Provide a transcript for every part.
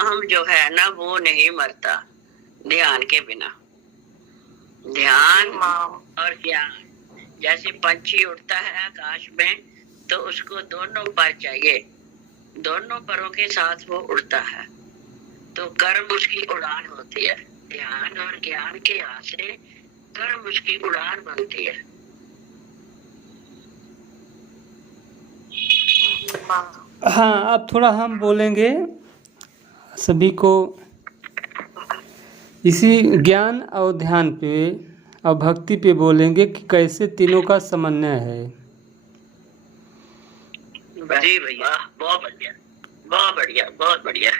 अहम जो है ना वो नहीं मरता ध्यान के बिना। ध्यान और ज्ञान, जैसे पंछी उड़ता है आकाश में तो उसको दोनों पर चाहिए, दोनों परों के साथ वो उड़ता है, तो कर्म उसकी उड़ान होती है। ध्यान और ज्ञान के आश्रय कर्म उसकी उड़ान बनती है। हाँ, अब थोड़ा हम बोलेंगे सभी को इसी ज्ञान और ध्यान पे और भक्ति पे बोलेंगे कि कैसे तीनों का समन्वय है। जी भैया, बहुत बढ़िया, बहुत बढ़िया, बहुत बढ़िया।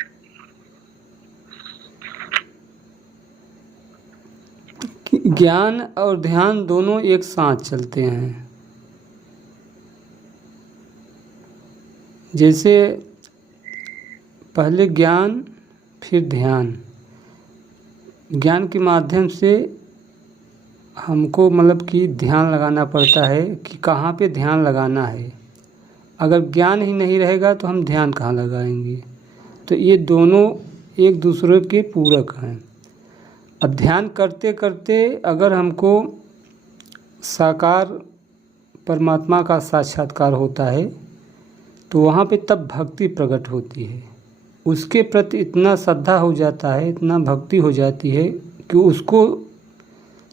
ज्ञान और ध्यान दोनों एक साथ चलते हैं। जैसे पहले ज्ञान फिर ध्यान, ज्ञान के माध्यम से हमको मतलब कि ध्यान लगाना पड़ता है कि कहाँ पे ध्यान लगाना है। अगर ज्ञान ही नहीं रहेगा तो हम ध्यान कहाँ लगाएंगे। तो ये दोनों एक दूसरे के पूरक हैं। अब ध्यान करते करते अगर हमको साकार परमात्मा का साक्षात्कार होता है तो वहाँ पे तब भक्ति प्रकट होती है। उसके प्रति इतना श्रद्धा हो जाता है, इतना भक्ति हो जाती है कि उसको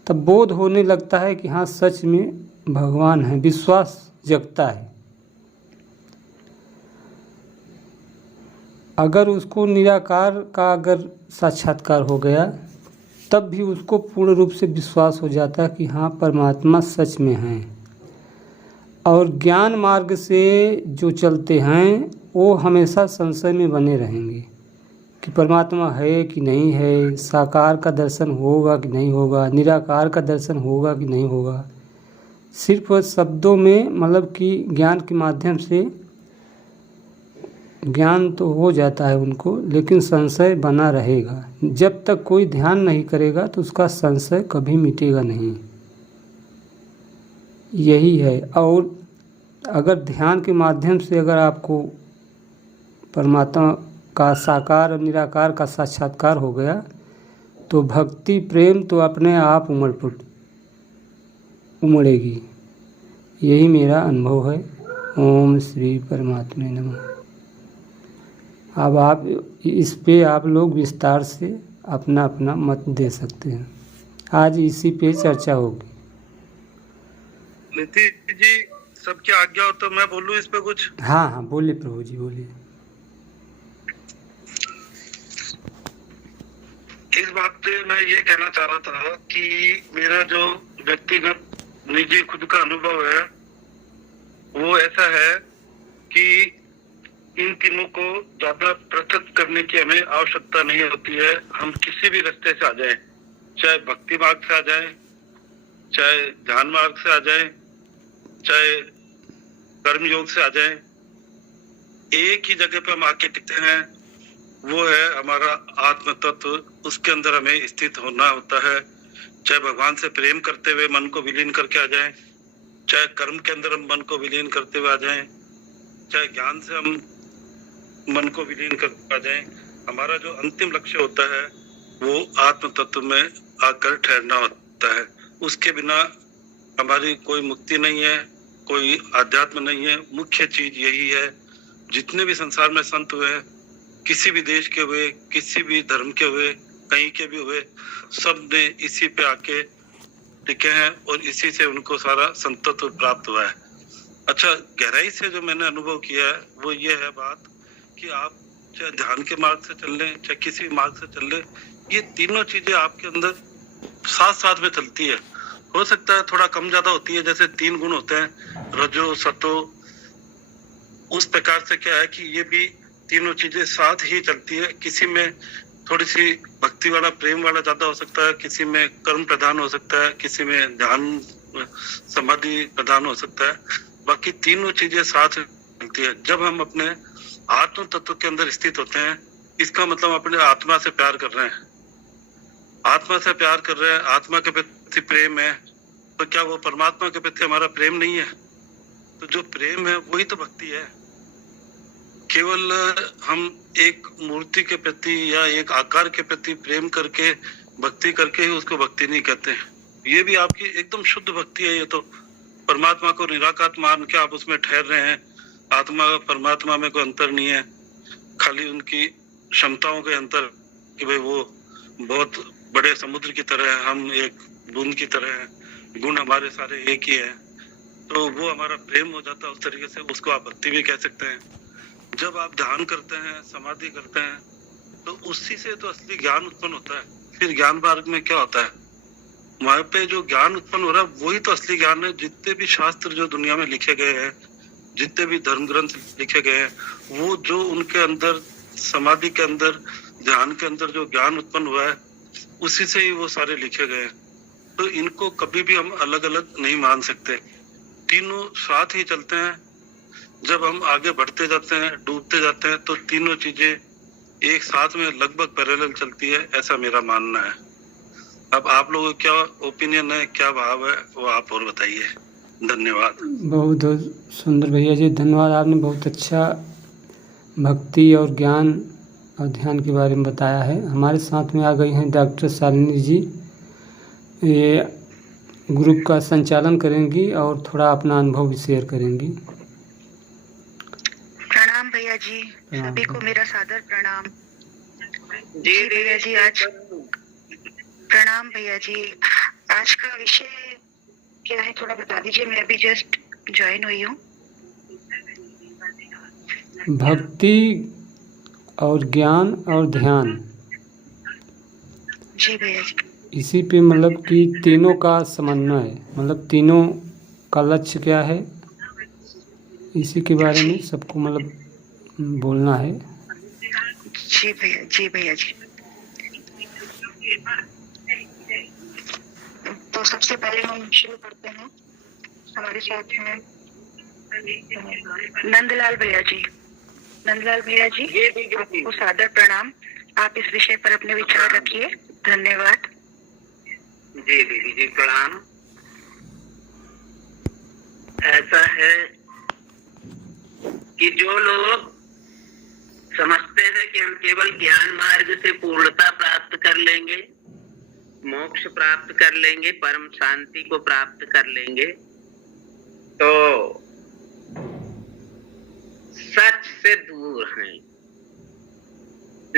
तब बोध होने लगता है कि हाँ सच में भगवान है, विश्वास जगता है। अगर उसको निराकार का अगर साक्षात्कार हो गया तब भी उसको पूर्ण रूप से विश्वास हो जाता है कि हाँ परमात्मा सच में है। और ज्ञान मार्ग से जो चलते हैं वो हमेशा संशय में बने रहेंगे कि परमात्मा है कि नहीं है, साकार का दर्शन होगा कि नहीं होगा, निराकार का दर्शन होगा कि नहीं होगा। सिर्फ शब्दों में मतलब कि ज्ञान के माध्यम से ज्ञान तो हो जाता है उनको, लेकिन संशय बना रहेगा। जब तक कोई ध्यान नहीं करेगा तो उसका संशय कभी मिटेगा नहीं। यही है। और अगर ध्यान के माध्यम से अगर आपको परमात्मा का साकार और निराकार का साक्षात्कार हो गया तो भक्ति प्रेम तो अपने आप उमड़ेगी। यही मेरा अनुभव है। ओम श्री परमात्मा नमः। अब आप इस पे आप लोग विस्तार से अपना अपना मत दे सकते हैं। आज इसी पे चर्चा होगी। नीतीश जी, सबकी आज्ञा हो तो मैं बोलूं इस पे कुछ? हाँ हाँ, बोलिए प्रभु जी, बोलिए। इस बात पे मैं ये कहना चाह रहा था कि मेरा जो व्यक्तिगत निजी खुद का अनुभव है वो ऐसा है कि इन तीनों को ज्यादा पृथक करने की हमें आवश्यकता नहीं होती है। हम किसी भी रास्ते से आ जाएं, चाहे भक्ति मार्ग से आ जाएं, चाहे ध्यान मार्ग से आ जाएं, चाहे कर्म योग से आ जाएं, एक ही जगह पे हम आके टिकते हैं, वो है हमारा आत्म तत्व। उसके अंदर हमें स्थित होना होता है। चाहे भगवान से प्रेम करते हुए मन को विलीन करके आ जाएं, चाहे कर्म के अंदर हम मन को विलीन करते हुए आ जाएं, चाहे ज्ञान से हम मन को विलीन कर आ जाएं, हमारा जो अंतिम लक्ष्य होता है वो आत्म तत्व में आकर ठहरना होता है। उसके बिना हमारी कोई मुक्ति नहीं है, कोई आध्यात्म नहीं है। मुख्य चीज यही है। जितने भी संसार में संत हुए, किसी भी देश के हुए, किसी भी धर्म के हुए, कहीं के भी हुए, सब ने इसी पे आके टिके हैं और इसी से उनको सारा संतत्व प्राप्त हुआ है। अच्छा, गहराई से जो मैंने अनुभव किया है वो ये है बात कि आप चाहे ध्यान के मार्ग से चल लें, चाहे किसी भी मार्ग से चल लें, ये तीनों चीजें आपके अंदर साथ साथ में चलती है। हो सकता है थोड़ा कम ज्यादा होती है, जैसे 3 गुण होते हैं, रजो सतो। उस प्रकार से क्या है कि ये भी तीनों चीजें साथ ही चलती है। किसी में थोड़ी सी भक्ति वाला प्रेम वाला ज्यादा हो सकता है, किसी में कर्म प्रधान हो सकता है, किसी में ध्यान समाधि प्रधान हो सकता है। बाकी तीनों चीजें साथ चलती है। जब हम अपने आत्म तत्व के अंदर स्थित होते हैं, इसका मतलब अपने आत्मा से प्यार कर रहे हैं, आत्मा से प्यार कर रहे हैं, आत्मा के प्रति प्रेम है। तो क्या वो परमात्मा के प्रति हमारा प्रेम नहीं है? तो जो प्रेम है वही तो भक्ति है। केवल हम एक मूर्ति के प्रति या एक आकार के प्रति प्रेम करके भक्ति करके ही उसको भक्ति नहीं कहते। ये भी आपकी एकदम शुद्ध भक्ति है। ये तो परमात्मा को निराकार मान के आप उसमें ठहर रहे हैं। आत्मा परमात्मा में कोई अंतर नहीं है, खाली उनकी क्षमताओं के अंतर कि भाई वो बहुत बड़े समुद्र की तरह है, हम एक बूंद की तरह है, गुण हमारे सारे एक ही है। तो वो हमारा प्रेम हो जाता है उस तरीके से, उसको आप भक्ति भी कह सकते हैं। जब आप ध्यान करते हैं, समाधि करते हैं, तो उसी से तो असली ज्ञान उत्पन्न होता है। फिर ज्ञान मार्ग में क्या होता है, वहां पे जो ज्ञान उत्पन्न हो रहा है वही तो असली ज्ञान है। जितने भी शास्त्र जो दुनिया में लिखे गए हैं, जितने भी धर्म ग्रंथ लिखे गए हैं, वो जो उनके अंदर समाधि के अंदर ध्यान के अंदर जो ज्ञान उत्पन्न हुआ है उसी से ही वो सारे लिखे गए हैं। तो इनको कभी भी हम अलग अलग नहीं मान सकते, तीनों साथ ही चलते हैं। जब हम आगे बढ़ते जाते हैं, डूबते जाते हैं, तो तीनों चीजें एक साथ में लगभग पैरेलल चलती है, ऐसा मेरा मानना है। अब आप लोगों का क्या ओपिनियन है, क्या भाव है, वो आप और बताइए। धन्यवाद। बहुत सुंदर भैया जी, धन्यवाद। आपने बहुत अच्छा भक्ति और ज्ञान और ध्यान के बारे में बताया है। हमारे साथ में आ गई हैं डॉक्टर शालिनी जी, ये ग्रुप का संचालन करेंगी और थोड़ा अपना अनुभव भी शेयर करेंगी। प्रणाम भैया जी, सभी को मेरा सादर प्रणाम। जी भैया जी, आज प्रणाम भैया जी, आज का विषय क्या है थोड़ा बता दीजिए। मैं अभी जस्ट ज्वाइन हुई हूँ। भक्ति और ज्ञान और ध्यान, जी भैया जी, इसी पे मतलब कि तीनों का समन्वय, मतलब तीनों का लक्ष्य क्या है, इसी के बारे में सबको मतलब बोलना है। जी भैया, जी भैया जी। तो सबसे पहले हम शुरू करते हैं। हमारे साथ हैं नंदलाल भैया जी। नंदलाल भैया जी, आपको सादर प्रणाम। आप इस विषय पर अपने विचार रखिए। धन्यवाद। जी दीदी जी, प्रणाम। ऐसा है कि जो लोग समझते हैं कि हम केवल ज्ञान मार्ग से पूर्णता प्राप्त कर लेंगे, मोक्ष प्राप्त कर लेंगे, परम शांति को प्राप्त कर लेंगे, तो सच से दूर हैं।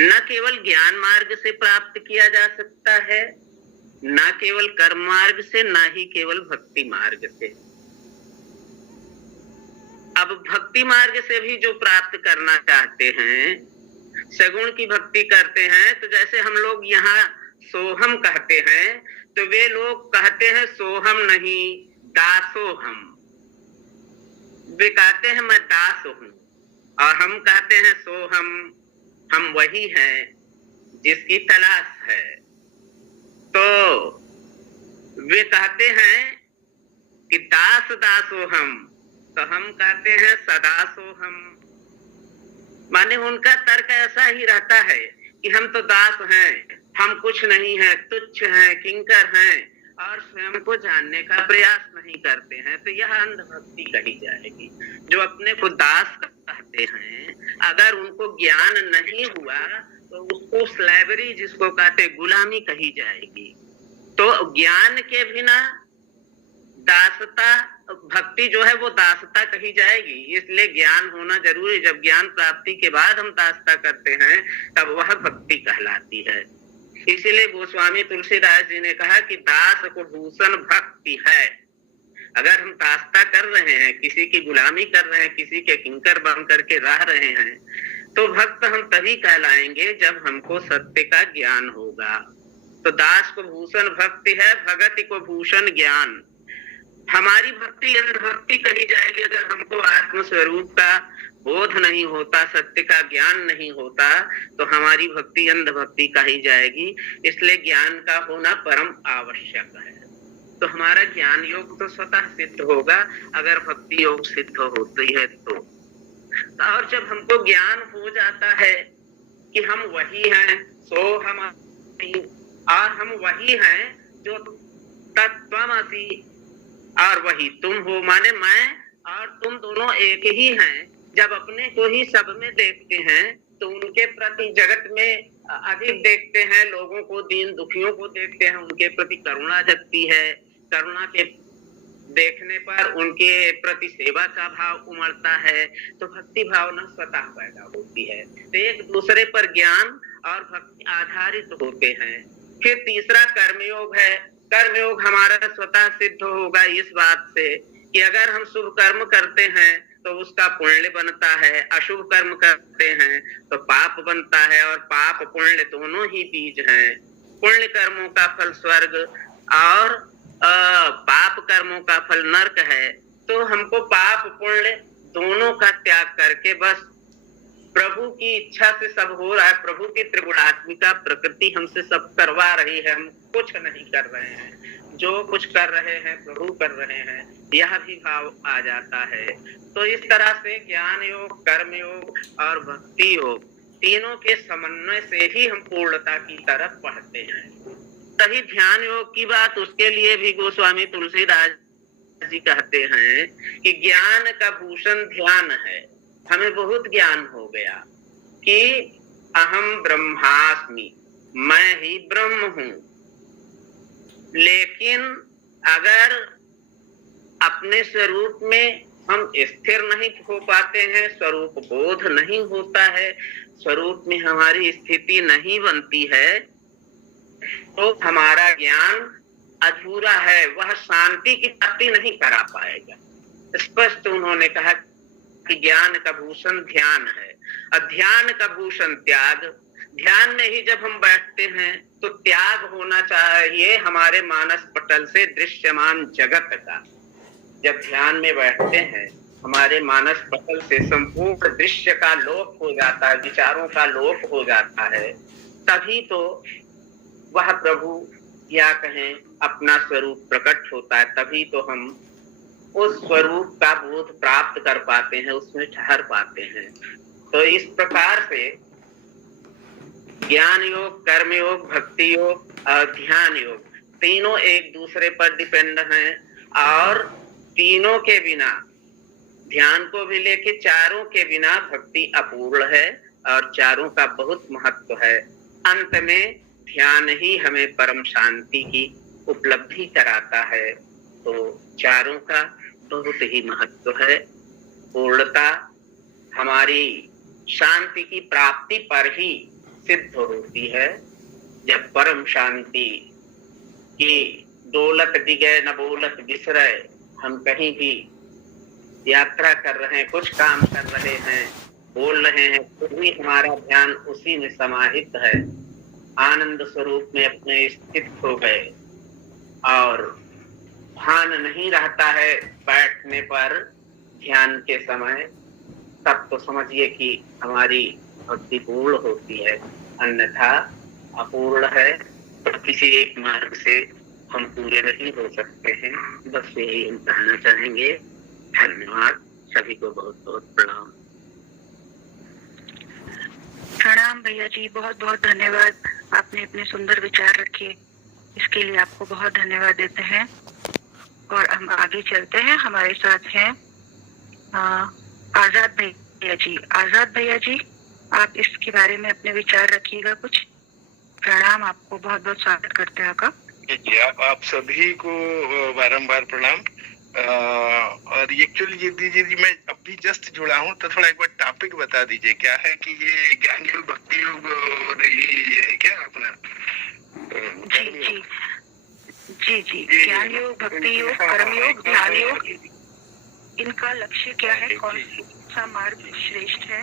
न केवल ज्ञान मार्ग से प्राप्त किया जा सकता है, न केवल कर्म मार्ग से, न ही केवल भक्ति मार्ग से। अब भक्ति मार्ग से भी जो प्राप्त करना चाहते हैं, सगुण की भक्ति करते हैं, तो जैसे हम लोग यहाँ सोहम कहते हैं, तो वे लोग कहते हैं सोहम नहीं, दासोहम। वे कहते हैं मैं दास हूं, और हम कहते हैं सोहम, हम वही हैं जिसकी तलाश है। तो वे कहते हैं कि दास दासोहम, तो हम कहते हैं सदा सोहम। माने उनका तर्क ऐसा ही रहता है कि हम तो दास हैं, हम कुछ नहीं है, तुच्छ हैं, किंकर हैं, और स्वयं को जानने का प्रयास नहीं करते हैं। तो यह अंधभक्ति कही जाएगी। जो अपने को दास कहते हैं, अगर उनको ज्ञान नहीं हुआ तो उसको स्लेवरी, जिसको कहते गुलामी, कही जाएगी। तो ज्ञान के बिना दासता, भक्ति जो है वो दासता कही जाएगी। इसलिए ज्ञान होना जरूरी। जब ज्ञान प्राप्ति के बाद हम दासता करते हैं, तब वह भक्ति कहलाती है। इसीलिए गोस्वामी तुलसीदास जी ने कहा कि दास को भूषण भक्ति है। अगर हम दासता कर रहे हैं, किसी की गुलामी कर रहे हैं, किसी के किंकर बन करके रह रहे हैं, तो भक्त हम तभी कहलाएंगे जब हमको सत्य का ज्ञान होगा। तो दास को भूषण भक्ति है, भगति को भूषण ज्ञान। हमारी भक्ति अंधभक्ति कही जाएगी अगर हमको आत्म स्वरूप का बोध नहीं होता, सत्य का ज्ञान नहीं होता, तो हमारी भक्ति अंधभक्ति कही जाएगी। इसलिए ज्ञान का होना परम आवश्यक है। तो हमारा ज्ञान योग तो स्वतः सिद्ध होगा अगर भक्ति योग सिद्ध होती है तो। और जब हमको ज्ञान हो जाता है कि हम वही हैं, सो हम, और हम वही हैं जो तत्त्वमसि, और वही तुम हो, माने मैं और तुम दोनों एक ही हैं, जब अपने को ही सब में देखते हैं तो उनके प्रति जगत में अधिक देखते हैं, लोगों को, दीन दुखियों को देखते हैं, उनके प्रति करुणा जगती है। करुणा के देखने पर उनके प्रति सेवा का भाव उमड़ता है, तो भक्ति भावना स्वतः पैदा होती है। तो एक दूसरे पर ज्ञान और भक्ति आधारित होते हैं। फिर तीसरा कर्मयोग है। कर्मयोग हमारा स्वतः सिद्ध होगा इस बात से कि अगर हम शुभ कर्म करते हैं तो उसका पुण्य बनता है, अशुभ कर्म करते हैं तो पाप बनता है, और पाप पुण्य दोनों ही बीज हैं। पुण्य कर्मों का फल स्वर्ग और पाप कर्मों का फल नरक है। तो हमको पाप पुण्य दोनों का त्याग करके बस प्रभु की इच्छा से सब हो रहा है। प्रभु की त्रिगुणात्मिका प्रकृति हमसे सब करवा रही है, हम कुछ नहीं कर रहे हैं, जो कुछ कर रहे हैं प्रभु कर रहे हैं, यह भी भाव आ जाता है। तो इस तरह से ज्ञान योग, कर्म योग और भक्ति योग तीनों के समन्वय से ही हम पूर्णता की तरफ बढ़ते हैं। सही ध्यान योग की बात, उसके लिए भी गोस्वामी तुलसीदास जी कहते हैं कि ज्ञान का भूषण ध्यान है। हमें बहुत ज्ञान हो गया कि अहम ब्रह्मास्मि, मैं ही ब्रह्म हूं, लेकिन अगर अपने स्वरूप में हम स्थिर नहीं हो पाते हैं, स्वरूप बोध नहीं होता है, स्वरूप में हमारी स्थिति नहीं बनती है, तो हमारा ज्ञान अधूरा है, वह शांति की प्राप्ति नहीं करा पाएगा। स्पष्ट उन्होंने कहा कि ज्ञान का भूषण ध्यान है, और ध्यान का भूषण त्याग। ध्यान में ही जब हम बैठते हैं तो त्याग होना चाहिए हमारे मानस पटल से दृश्यमान जगत का। जब ध्यान में बैठते हैं हमारे मानस पटल से संपूर्ण दृश्य का लोप हो जाता है, विचारों का लोप हो जाता है, तभी तो वह प्रभु या कहें अपना स्वरूप प्रकट होता है, तभी तो हम उस स्वरूप का बोध प्राप्त कर पाते हैं, उसमें ठहर पाते हैं। तो इस प्रकार से ज्ञान योग, कर्म योग, भक्ति योग और ध्यान योग तीनों एक दूसरे पर डिपेंड हैं, और तीनों के बिना, ध्यान को भी लेके चारों के बिना भक्ति अपूर्ण है, और चारों का बहुत महत्व है। अंत में ध्यान ही हमें परम शांति की उपलब्धि कराता है। तो चारों का बहुत ही महत्व है। पूर्णता हमारी शांति की प्राप्ति पर ही सिद्ध होती है। जब परम शांति की दौलत दिगे न बोलत बिसरे, हम कहीं भी यात्रा कर रहे हैं, कुछ काम कर रहे हैं, बोल रहे हैं, तो भी हमारा ध्यान उसी में समाहित है, आनंद स्वरूप में अपने स्थित हो गए, और भान नहीं रहता है बैठने पर ध्यान के समय, तब तो समझिए कि हमारी भक्ति पूर्ण होती है, अन्यथा अपूर्ण है। तो किसी एक मार्ग से हम पूरे नहीं हो सकते हैं। बस यही हम कहना चाहेंगे। धन्यवाद, सभी को बहुत बहुत प्रणाम। प्रणाम भैया जी, बहुत बहुत धन्यवाद। आपने अपने सुंदर विचार रखे, इसके लिए आपको बहुत धन्यवाद देते हैं। और हम आगे चलते हैं। हमारे साथ हैं आजाद भैया जी। आजाद भैया जी, आप इसके बारे में अपने विचार रखिएगा कुछ। प्रणाम, आपको बहुत बहुत स्वागत करते हैं आपका। जी, आप सभी को बारंबार प्रणाम। और एक्चुअली ये दीजिए जी, मैं अभी जस्ट जुड़ा हूँ, तो थोड़ा एक बार टॉपिक बता दीजिए क्या है कि ये ज्ञान योग, भक्ति योग और ये है क्या अपना? जी जी जी जी, ज्ञान योग, भक्ति योग, कर्म योग, ध्यान योग, इनका लक्ष्य क्या है, कौन सा मार्ग श्रेष्ठ है?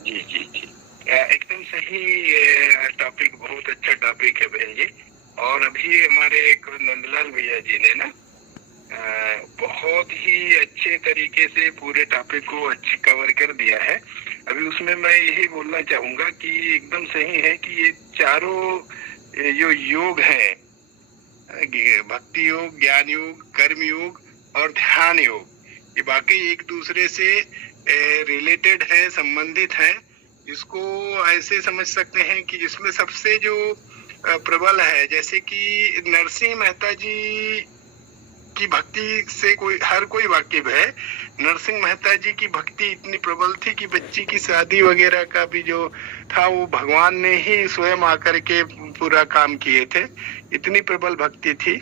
जी जी जी, एकदम सही टॉपिक, बहुत अच्छा टॉपिक है बहन जी। और अभी हमारे एक नंदलाल भैया जी ने ना बहुत ही अच्छे तरीके से पूरे टॉपिक को अच्छे कवर कर दिया है। अभी उसमें मैं यही बोलना चाहूंगा कि एकदम सही है कि ये चारों जो योग हैं, भक्ति योग, ज्ञान योग, कर्म योग और ध्यान योग, ये बाकी एक दूसरे से रिलेटेड है, संबंधित है। इसको ऐसे समझ सकते हैं कि इसमें सबसे जो प्रबल है, जैसे कि नरसिंह मेहता जी की भक्ति से हर कोई वाकिफ है। नरसिंह मेहता जी की भक्ति इतनी प्रबल थी कि बच्ची की शादी वगैरह का भी जो था वो भगवान ने ही स्वयं आकर के पूरा काम किए थे, इतनी प्रबल भक्ति थी।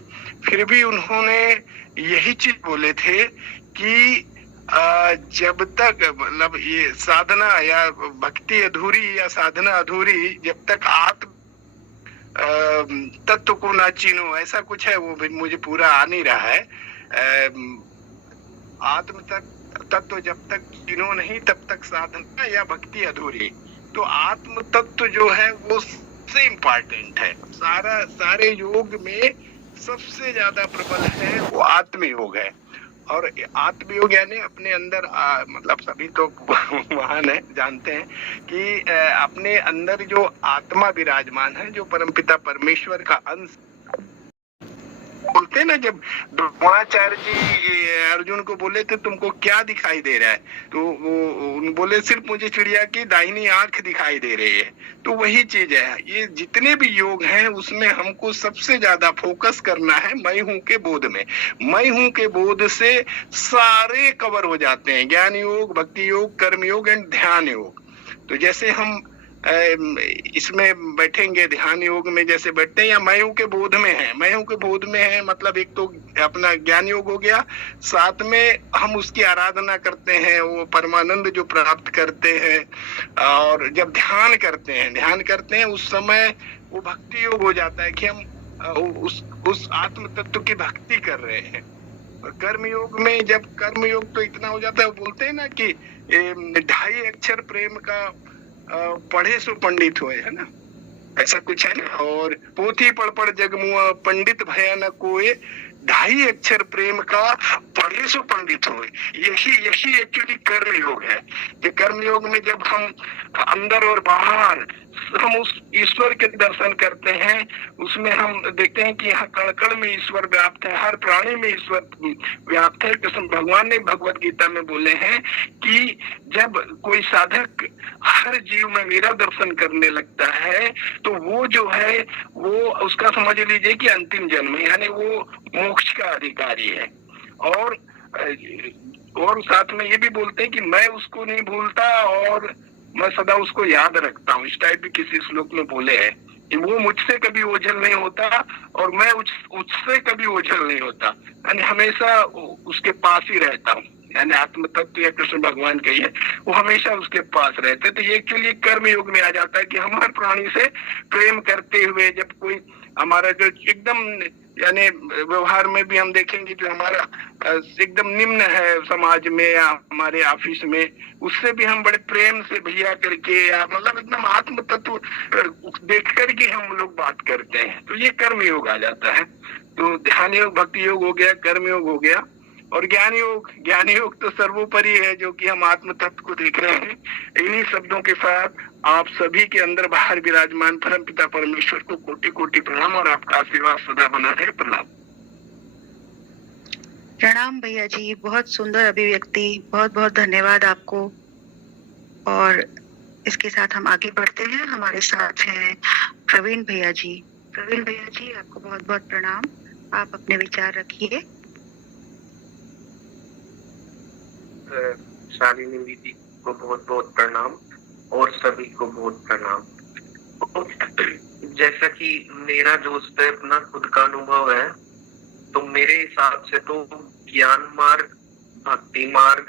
फिर भी उन्होंने यही चीज बोले थे कि जब तक मतलब ये साधना या भक्ति अधूरी या साधना अधूरी, जब तक आत्म तत्व को ना चीनो, ऐसा कुछ है, वो भी मुझे पूरा आ नहीं रहा है। आत्म तत्व जब तक चीनो नहीं तब तक साधना या भक्ति अधूरी। तो आत्म तत्व जो है वो सबसे इम्पोर्टेंट है। सारे योग में सबसे ज्यादा प्रबल है वो आत्मयोग है। और आत्मयोग यानी अपने अंदर मतलब सभी तो महान है, जानते हैं कि अपने अंदर जो आत्मा विराजमान है, जो परमपिता परमेश्वर का अंश बोलते हैं ना। जब द्रोणाचार्य जी अर्जुन को बोले थे तुमको क्या दिखाई दे रहा है, तो वो बोले सिर्फ मुझे चिड़िया की दाहिनी आंख दिखाई दे रही है। तो वही चीज है, ये जितने भी योग हैं उसमें हमको सबसे ज्यादा फोकस करना है मैं हूं के बोध में। मैं हूं के बोध से सारे कवर हो जाते हैं, ज्ञान योग, भक्ति योग, कर्म योग एंड ध्यान योग। तो जैसे हम इसमें बैठेंगे ध्यान योग में जैसे बैठते हैं, या मैं हूं के बोध में है, मैं हूं के बोध में है मतलब एक तो अपना ज्ञान योग हो गया, साथ में हम उसकी आराधना करते हैं, वो परमानंद जो प्राप्त करते हैं। और जब ध्यान करते हैं उस समय वो भक्ति योग हो जाता है कि हम उस आत्म तत्व की भक्ति कर रहे हैं। और कर्म योग में जब कर्म योग तो इतना हो जाता है, वो बोलते हैं ना कि 2.5 अक्षर प्रेम का पढ़े सो पंडित हुए, है ना, ऐसा कुछ है ना। और पोथी पढ़ जगमुआ पंडित भया न कोई, 2.5 अक्षर प्रेम का पढ़े सो पंडित हुए। यही एक्चुअली कर्म योग है। कि कर्म योग में जब हम अंदर और बाहर हम उस ईश्वर के दर्शन करते हैं, उसमें हम देखते हैं कि यहाँ कण कण में ईश्वर व्याप्त है, हर प्राणी में ईश्वर व्याप्त है। कृष्ण भगवान ने भगवत गीता में बोले हैं कि जब कोई साधक हर जीव में मेरा दर्शन करने लगता है तो वो जो है वो उसका समझ लीजिए कि अंतिम जन्म, यानी वो मोक्ष का अधिकारी है। और साथ में ये भी बोलते हैं कि मैं उसको नहीं भूलता और मैं सदा उसको याद रखता हूँ। इस टाइप भी किसी श्लोक में बोले हैं कि वो मुझसे कभी ओझल नहीं होता और मैं उससे कभी ओझल नहीं होता, यानी हमेशा उसके पास ही रहता हूँ। यानी आत्म तत्व या कृष्ण भगवान कहिए, वो हमेशा उसके पास रहते। तो ये एक्चुअली कर्म योग में आ जाता है कि हम हर प्राणी से प्रेम करते हुए, जब कोई हमारा जो एकदम यानी व्यवहार में भी हम देखेंगे जो हमारा एकदम निम्न है समाज में या हमारे ऑफिस में, उससे भी हम बड़े प्रेम से भैया करके या मतलब एकदम आत्म तत्व देख करके हम लोग बात करते हैं। तो ये कर्म योग आ जाता है। तो ध्यान योग, भक्ति योग हो गया, कर्म योग हो गया, और ज्ञान योग तो सर्वोपरि है, जो कि हम आत्म तत्व को देख रहे हैं। इन्हीं शब्दों के साथ आप सभी के अंदर बाहर विराजमान परम पिता परमेश्वर को कोटि कोटि प्रणाम और आपका आशीर्वाद सदा बना रहे। प्रणाम भैया जी, बहुत सुंदर अभिव्यक्ति, बहुत बहुत धन्यवाद आपको। और इसके साथ हम आगे बढ़ते हैं। हमारे साथ हैं प्रवीण भैया जी। प्रवीण भैया जी, आपको बहुत बहुत प्रणाम। आप अपने विचार रखिए। शालिनी दीदी को बहुत बहुत प्रणाम और सभी को बहुत प्रणाम। जैसा कि मेरा जो उस पर अपना खुद का अनुभव है, तो मेरे हिसाब से तो ज्ञान मार्ग, भक्ति मार्ग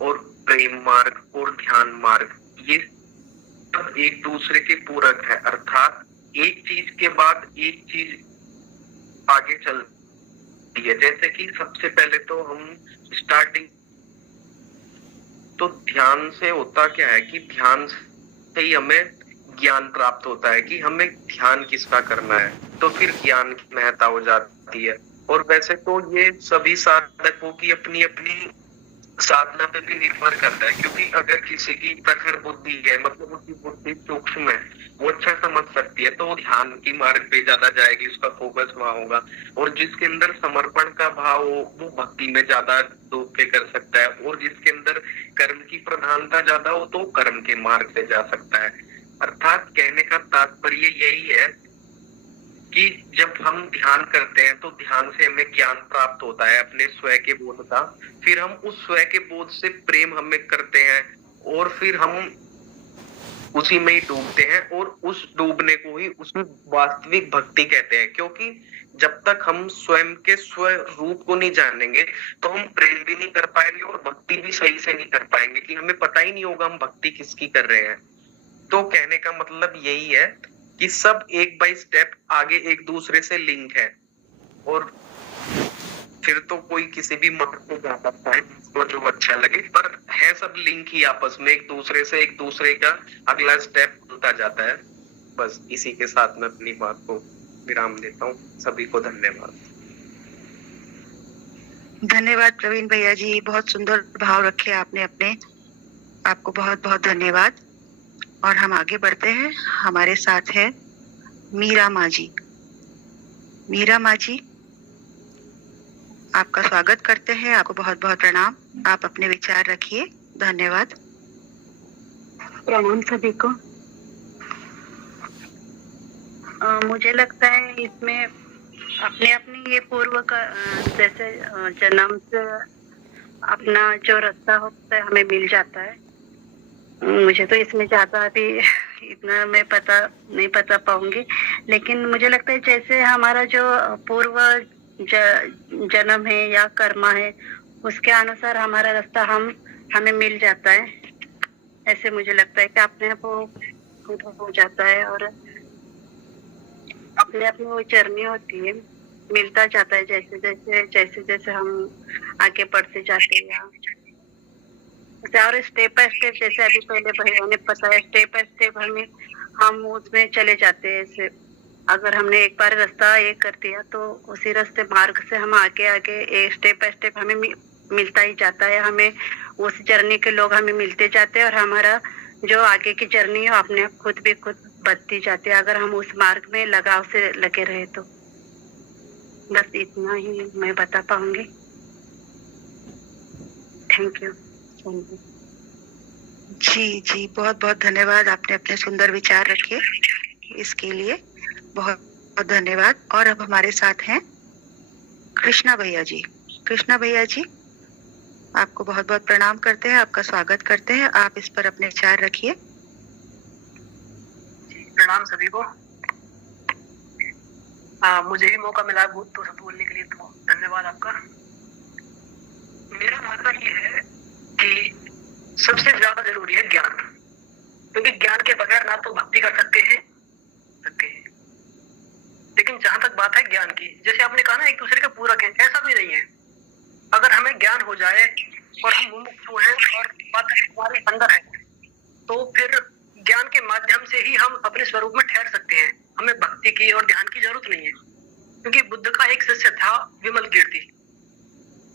और प्रेम मार्ग और ध्यान मार्ग, ये सब एक दूसरे के पूरक है। अर्थात एक चीज के बाद एक चीज आगे चलती है। जैसे कि सबसे पहले तो हम स्टार्टिंग तो ध्यान से होता क्या है कि ध्यान से ही हमें ज्ञान प्राप्त होता है कि हमें ध्यान किसका करना है, तो फिर ज्ञान की महत्ता हो जाती है। और वैसे तो ये सभी साधकों की अपनी अपनी साधना पे भी निर्भर करता है, क्योंकि अगर किसी की प्रखर बुद्धि है, मतलब उसकी बुद्धि सूक्ष्म है, वो अच्छा समझ सकती है, तो वो ध्यान की मार्ग पे ज्यादा जाएगी, उसका फोकस वहां होगा। और जिसके अंदर समर्पण का भाव हो वो भक्ति में ज्यादा डूब के कर सकता है, और जिसके अंदर कर्म की प्रधानता ज्यादा हो तो कर्म के मार्ग से जा सकता है। अर्थात कहने का तात्पर्य यही है कि जब हम ध्यान करते हैं तो ध्यान से हमें ज्ञान प्राप्त होता है अपने स्वयं के बोध का, फिर हम उस स्वयं के बोध से प्रेम हमें करते हैं और फिर हम उसी में ही डूबते हैं और उस डूबने को ही उसमें वास्तविक भक्ति कहते हैं। क्योंकि जब तक हम स्वयं के स्व रूप को नहीं जानेंगे तो हम प्रेम भी नहीं कर पाएंगे और भक्ति भी सही से नहीं कर पाएंगे, कि हमें पता ही नहीं होगा हम भक्ति किसकी कर रहे हैं। तो कहने का मतलब यही है कि सब एक बाय स्टेप आगे एक दूसरे से लिंक है और फिर तो कोई किसी भी मत को जा सकता है जिसको जो अच्छा लगे, पर है सब लिंक ही आपस में, एक दूसरे से एक दूसरे का अगला स्टेप खुलता जाता है। बस इसी के साथ मैं अपनी बात को विराम देता हूँ। सभी को धन्यवाद। धन्यवाद प्रवीण भैया जी, बहुत सुंदर भाव रखे आपने अपने, आपको बहुत बहुत धन्यवाद। और हम आगे बढ़ते हैं, हमारे साथ है मीरा माँ जी। मीरा माँ जी, आपका स्वागत करते हैं, आपको बहुत बहुत प्रणाम। आप अपने विचार रखिए। धन्यवाद। प्रणाम सभी को। मुझे लगता है इसमें अपने अपने ये पूर्व का जैसे जन्म से अपना जो रास्ता होता है हमें मिल जाता है। मुझे तो इसमें ज्यादा अभी इतना मैं नहीं पता पाऊंगी, लेकिन मुझे लगता है जैसे हमारा जो पूर्व जन्म है या कर्मा है उसके अनुसार हमारा रास्ता हमें मिल जाता है। ऐसे मुझे लगता है कि अपने आप वो हो जाता है और अपने आप में वो जर्नी होती है, मिलता जाता है जैसे जैसे हम आगे बढ़ते जाते हैं। और स्टेप बाय स्टेप, जैसे अभी पहले भैया ने बताया, स्टेप बाय स्टेप हम उसमें चले जाते हैं। ऐसे अगर हमने एक बार रास्ता ये कर दिया तो उसी रास्ते मार्ग से हम आगे स्टेप बाय स्टेप हमें मिलता ही जाता है। हमें उस जर्नी के लोग हमें मिलते जाते हैं और हमारा जो आगे की जर्नी है अपने आप खुद बढ़ती जाती है, अगर हम उस मार्ग में लगाव से लगे रहे तो। बस इतना ही मैं बता पाऊंगी। Thank you. जी, बहुत बहुत धन्यवाद। आपने अपने सुंदर विचार रखे, इसके लिए बहुत बहुत धन्यवाद। और अब हमारे साथ हैं कृष्णा भैया जी। कृष्णा भैया जी, आपको बहुत बहुत प्रणाम करते हैं, आपका स्वागत करते हैं। आप इस पर अपने विचार रखिए। प्रणाम सभी को। मुझे भी मौका मिला तो सब बोलने के लिए, तो धन्यवाद आपका। मेरा मानना ये है कि सबसे ज्यादा जरूरी है ज्ञान, क्योंकि ज्ञान के बगैर ना तो भक्ति कर सकते हैं। लेकिन जहां तक बात है ज्ञान की, जैसे आपने कहा ना एक दूसरे के पूरक हैं, ऐसा भी नहीं है। अगर हमें ज्ञान हो जाए और हम मुमुक्षु हैं और बात हमारे अंदर है, तो फिर ज्ञान के माध्यम से ही हम अपने स्वरूप में ठहर सकते हैं। हमें भक्ति की और ध्यान की जरूरत नहीं है, क्योंकि बुद्ध का एक शिष्य था विमल कीर्ति।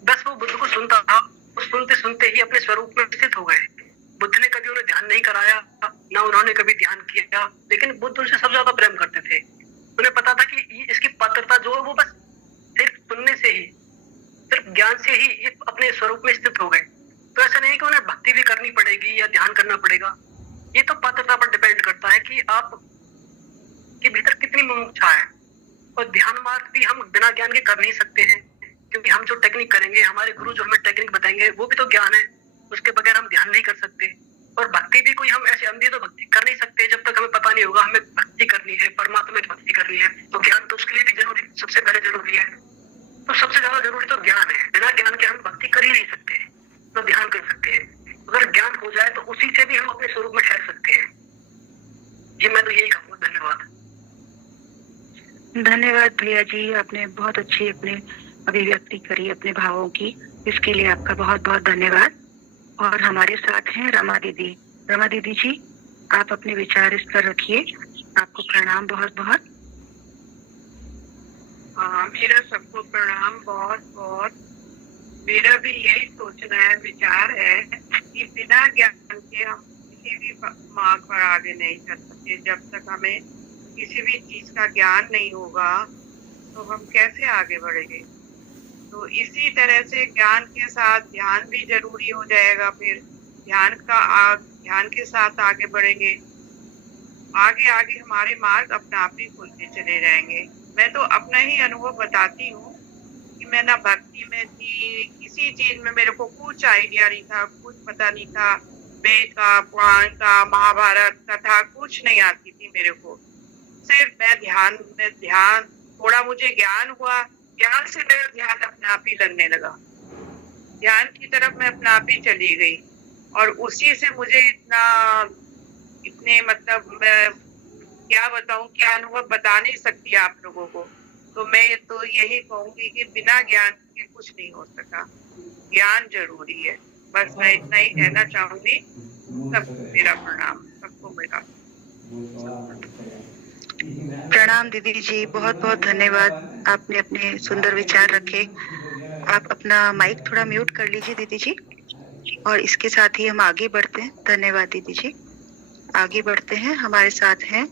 बस वो बुद्ध को सुनता था, सुनते सुनते ही अपने स्वरूप में स्थित हो गए। बुद्ध ने कभी उन्हें ध्यान नहीं कराया, ना उन्होंने कभी ध्यान किया, लेकिन बुद्ध उनसे सबसे ज्यादा प्रेम करते थे। उन्हें पता था कि इसकी पात्रता जो है वो बस सिर्फ सुनने से ही, सिर्फ ज्ञान से ही ये अपने स्वरूप में स्थित हो गए। तो ऐसा नहीं है कि उन्हें भक्ति भी करनी पड़ेगी या ध्यान करना पड़ेगा। ये तो पात्रता पर डिपेंड करता है कि आप के भीतर कितनी मुमुक्षा है। और ध्यान मार्ग भी हम बिना ज्ञान के कर नहीं सकते हैं, क्योंकि हम जो टेक्निक करेंगे, हमारे गुरु जो हमें टेक्निक बताएंगे, वो भी तो ज्ञान है। उसके बगैर हम ध्यान नहीं कर सकते। और भक्ति भी कोई हम ऐसे अंधी तो भक्ति कर नहीं सकते जब तक हमें पता नहीं होगा हमें भक्ति करनी है, परमात्मा की भक्ति करनी है। तो ज्ञान तो उसके लिए भी जरूरी, सबसे पहले जरूरी है। तो सबसे ज्यादा जरूरी तो ज्ञान है। बिना ज्ञान के हम भक्ति कर ही नहीं सकते, तो ध्यान कर सकते हैं। अगर ज्ञान हो जाए तो उसी से भी हम अपने स्वरूप में ठहर सकते हैं। जी, मैं तो यही कहूँगा। धन्यवाद। धन्यवाद भैया जी, आपने बहुत अच्छी अपने अभिव्यक्ति करी अपने भावों की, इसके लिए आपका बहुत बहुत धन्यवाद। और हमारे साथ हैं रमा दीदी। रमा दीदी जी, आप अपने विचार इस पर रखिए। आपको प्रणाम बहुत बहुत। मेरा सबको प्रणाम बहुत बहुत। मेरा भी यही सोचना है, विचार है कि बिना ज्ञान के हम किसी भी मार्ग पर आगे नहीं चल सकते। जब तक हमें किसी भी चीज का ज्ञान नहीं होगा तो हम कैसे आगे बढ़ेंगे। तो इसी तरह से ज्ञान के साथ ध्यान भी जरूरी हो जाएगा। फिर ध्यान के साथ आगे बढ़ेंगे, आगे आगे हमारे मार्ग अपने आप ही खुलते चले जाएंगे। मैं तो अपना ही अनुभव बताती हूँ कि मैं ना भक्ति में थी, किसी चीज में मेरे को कुछ आइडिया नहीं था, कुछ पता नहीं था, वेद का, पुराण का, महाभारत कथा कुछ नहीं आती थी मेरे को। सिर्फ मैं ध्यान थोड़ा मुझे ज्ञान हुआ, ज्ञान से मेरा ध्यान अपने आप ही लगने लगा, ध्यान की तरफ मैं अपने आप ही चली गई और उसी से मुझे इतने मतलब मैं क्या बताऊं, क्या अनुभव बता नहीं सकती आप लोगों को। तो मैं तो यही कहूंगी कि बिना ज्ञान के कुछ नहीं हो सका, ज्ञान जरूरी है। बस मैं इतना ही कहना चाहूंगी। सबको मेरा प्रणाम, सबको मेरा प्रणाम दीदी जी, बहुत बहुत धन्यवाद, आपने अपने सुंदर विचार रखे। आप अपना माइक थोड़ा म्यूट कर लीजिए दीदी जी, और इसके साथ ही हम आगे बढ़ते हैं। धन्यवाद दीदी जी। आगे बढ़ते हैं, हमारे साथ हैं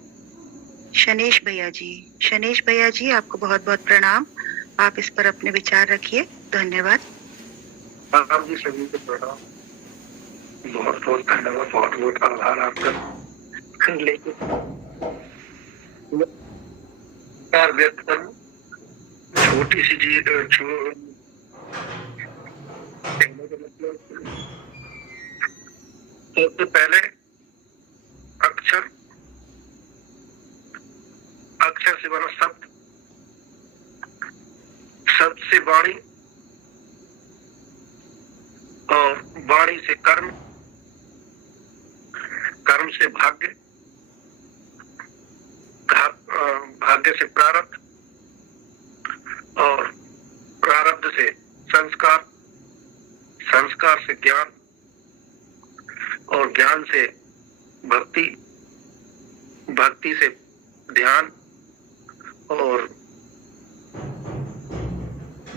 शनेश भैया जी। शनेश भैया जी, आपको बहुत बहुत प्रणाम, आप इस पर अपने विचार रखिए। धन्यवाद। आप जी सभी को प्रणाम, बहुत बहुत धन्यवाद, बहुत बहुत आभार आपका। लेकिन व्यक्त करूं छोटी सी चीज सबसे पहले अक्षर से बना शब्द, शब्द से वाणी और वाणी से कर्म, कर्म से भाग्य, भाग्य से प्रारब्ध और प्रारब्ध से संस्कार, संस्कार से ज्ञान और ज्ञान से भक्ति, भक्ति से ध्यान और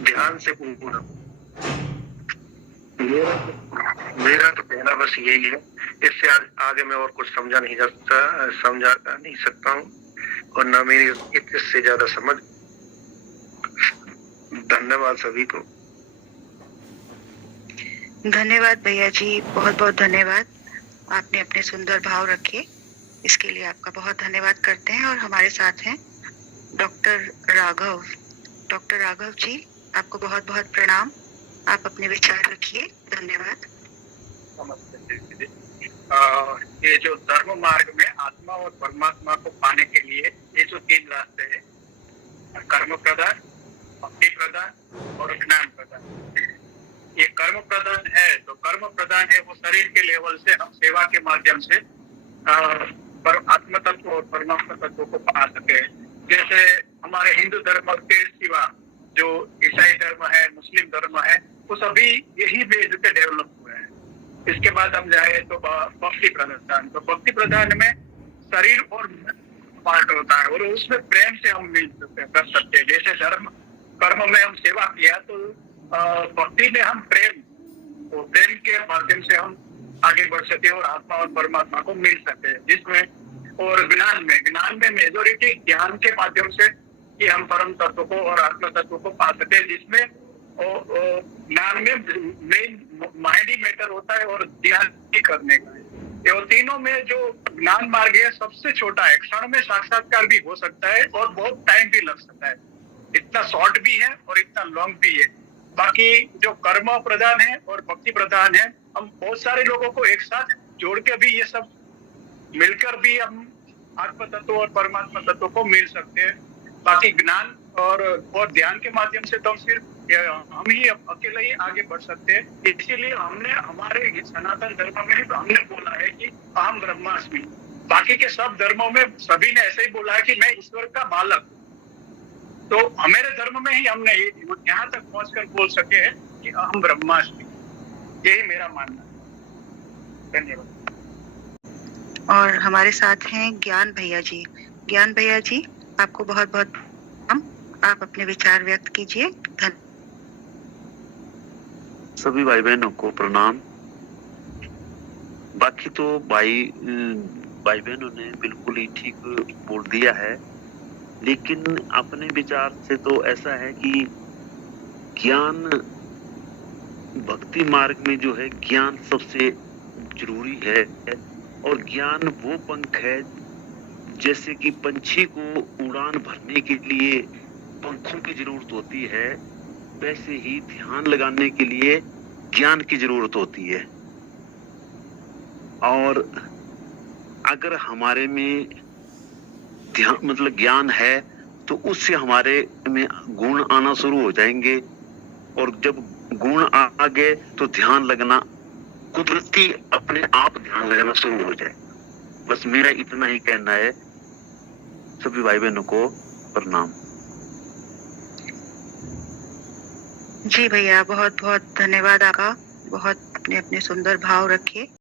ध्यान से पूर्ण। मेरा तो कहना बस यही है, इससे आगे मैं और कुछ समझा नहीं सकता हूँ और न मेरी इससे ज्यादा समझ। धन्यवाद सभी को। धन्यवाद भैया जी, बहुत बहुत धन्यवाद, आपने अपने सुंदर भाव रखे, इसके लिए आपका बहुत धन्यवाद करते हैं। और हमारे साथ हैं डॉक्टर राघव। डॉक्टर राघव जी, आपको बहुत बहुत प्रणाम, आप अपने विचार रखिए। धन्यवाद। नमस्ते। ये जो धर्म मार्ग में आत्मा और परमात्मा को पाने के लिए ये जो 3 रास्ते हैं, कर्म प्रदान, भक्ति प्रदान और ज्ञान प्रदान। ये कर्म प्रदान है, तो कर्म प्रदान है वो शरीर के लेवल से हम सेवा के माध्यम से पर आत्म तत्व और परमात्मा तत्व को पा सके। जैसे हमारे हिंदू धर्म के सिवा जो ईसाई धर्म है, मुस्लिम धर्म है, वो सभी यही बेस पे डेवलप हुए हैं। इसके बाद हम जाए तो भक्ति प्रदान, तो भक्ति प्रदान में शरीर और पार्ट होता है और उसमें प्रेम से हम मिल सकते हैं, कर सकते हैं। जैसे धर्म कर्म में हम सेवा किया तो भक्ति में हम प्रेम, तो प्रेम के माध्यम से हम आगे बढ़ सके और आत्मा और परमात्मा को मिल सके। जिसमें और ज्ञान में मेजोरिटी ज्ञान के माध्यम से कि हम परम तत्व को और आत्म तत्व को पा सके, जिसमें ज्ञान में मेन माइंड ही मैटर होता है और ध्यान ही करने का है। ये तीनों में जो ज्ञान मार्ग है सबसे छोटा है, क्षण में साक्षात्कार भी हो सकता है और बहुत टाइम भी लग सकता है, इतना शॉर्ट भी है और इतना लॉन्ग भी है। बाकी जो कर्म प्रधान है और भक्ति प्रधान है, हम बहुत सारे लोगों को एक साथ जोड़ के भी ये सब मिलकर भी हम आत्म तत्व और परमात्मा तत्व को मिल सकते हैं। बाकी ज्ञान और ध्यान के माध्यम से तो सिर्फ हम ही अकेले ही आगे बढ़ सकते हैं। इसीलिए हमने हमारे सनातन धर्म में हमने बोला है कि अहम ब्रह्मास्मि। बाकी के सब धर्मों में सभी ने ऐसे ही बोला है कि मैं ईश्वर का बालक। तो हमारे धर्म में ही हमने यहाँ तक पहुंचकर बोल सके हैं कि अहम ब्रह्मास्मि। यही मेरा मानना है। धन्यवाद। और हमारे साथ हैं ज्ञान भैया जी। ज्ञान भैया जी, आपको बहुत बहुत आप अपने विचार व्यक्त कीजिए। सभी भाई बहनों को प्रणाम। बाकी तो भाई बहनों ने बिल्कुल ही ठीक बोल दिया है, लेकिन अपने विचार से तो ऐसा है कि ज्ञान भक्ति मार्ग में जो है ज्ञान सबसे जरूरी है और ज्ञान वो पंख है जैसे कि पंछी को उड़ान भरने के लिए पंखों की जरूरत होती है, वैसे ही ध्यान लगाने के लिए ज्ञान की जरूरत होती है। और अगर हमारे में ध्यान मतलब ज्ञान है तो उससे हमारे में गुण आना शुरू हो जाएंगे, और जब गुण आ गए तो ध्यान लगना कुदरती अपने आप ध्यान लगाना शुरू हो जाए। बस मेरा इतना ही कहना है। सभी भाई बहनों को प्रणाम। जी भैया, बहुत बहुत धन्यवाद आपका। बहुत अपने अपने सुंदर भाव रखे।